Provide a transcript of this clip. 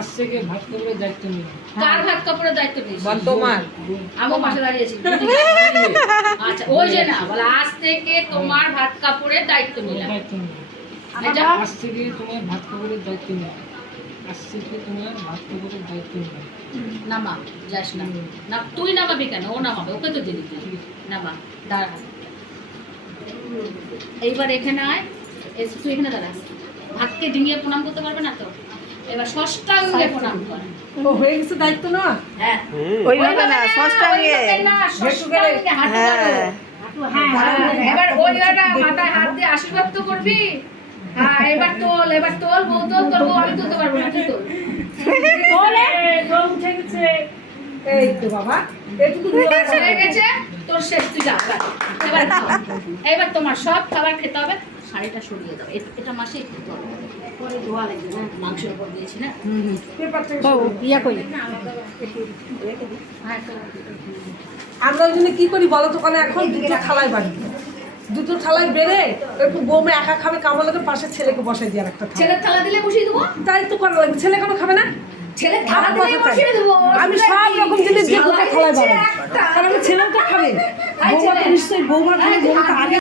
আসছে কে ভাত কাপড়ের দায়িত্ব নিয়ে? কার ভাত কাপড়ের দায়িত্ব নিস? তোমার। আমার পাশে দাঁড়িয়েছি। আচ্ছা ওই যে না বলে আজ থেকে তোমার ভাত কাপড়ের দায়িত্ব নিলাম। দায়িত্ব নিয়ে। এটা আজ থেকে তোমার ভাত কাপড়ের দায়িত্ব নিয়ে। আজ থেকে তোমার ভাত কাপড়ের দায়িত্ব নিয়ে। নামা যাস না না তুই নামাবি কেন? ও নামাবে, ওকে তো দিলি তুই। নামা দাঁড়া। এইবার এখানে আয়, এসে তুই এখানে দাঁড়া। ভাতকে ডিঙিয়ে প্রণাম করতে পারবে না তো? এবার ষষ্ঠাঙ্গে প্রণাম কর। ও হয়ে গেছে দায়িত্ব না? হ্যাঁ ওইভাবে না, ষষ্ঠাঙ্গে। ষষ্ঠাঙ্গে হাঁটু গাড়ো। এবার ওইটা মাথায় হাত দিয়ে আশীর্বাদ তো করবি। হ্যাঁ এবার তোল, এবার তোল, বউ তোল, তোর বউ আমি তুলতে পারবো না, তুই তোল। এই তো বাবা, এটুকু হয়ে গেছে তোর শেষ, তুই যা এবার খাও। এবার তোমার সব খাবার খেতে হবে। শাড়িটা সরিয়ে দাও, এটা মাসে খেতে হবে, পরে ধোয়া লাগবে না, মাংসের উপর দিয়েছি না। ইয়া কই হ্যাঁ তো আমরা ওই জন্য কি করি বলো তো, মানে এখন দুটো থালায় বাড়ি, দুটো থালায় বেড়ে একটু বৌমা একা খাবে, কামলাকে পাশে ছেলেকে বসাই দিয়ে একটা থালা। ছেলের থালা দিলে বসিয়ে দেবো। তাই তো করা লাগবে, ছেলে কেন খাবে না? ছেলের থালা দিলে বসিয়ে দেবো। আমি সব রকম জিনিস দিয়ে দুটো থালায় বাড়ি, কারণ ছেলেও তো খাবে। বৌমা তো নিশ্চয়ই, বৌমা খাবে, বৌমা তো আগে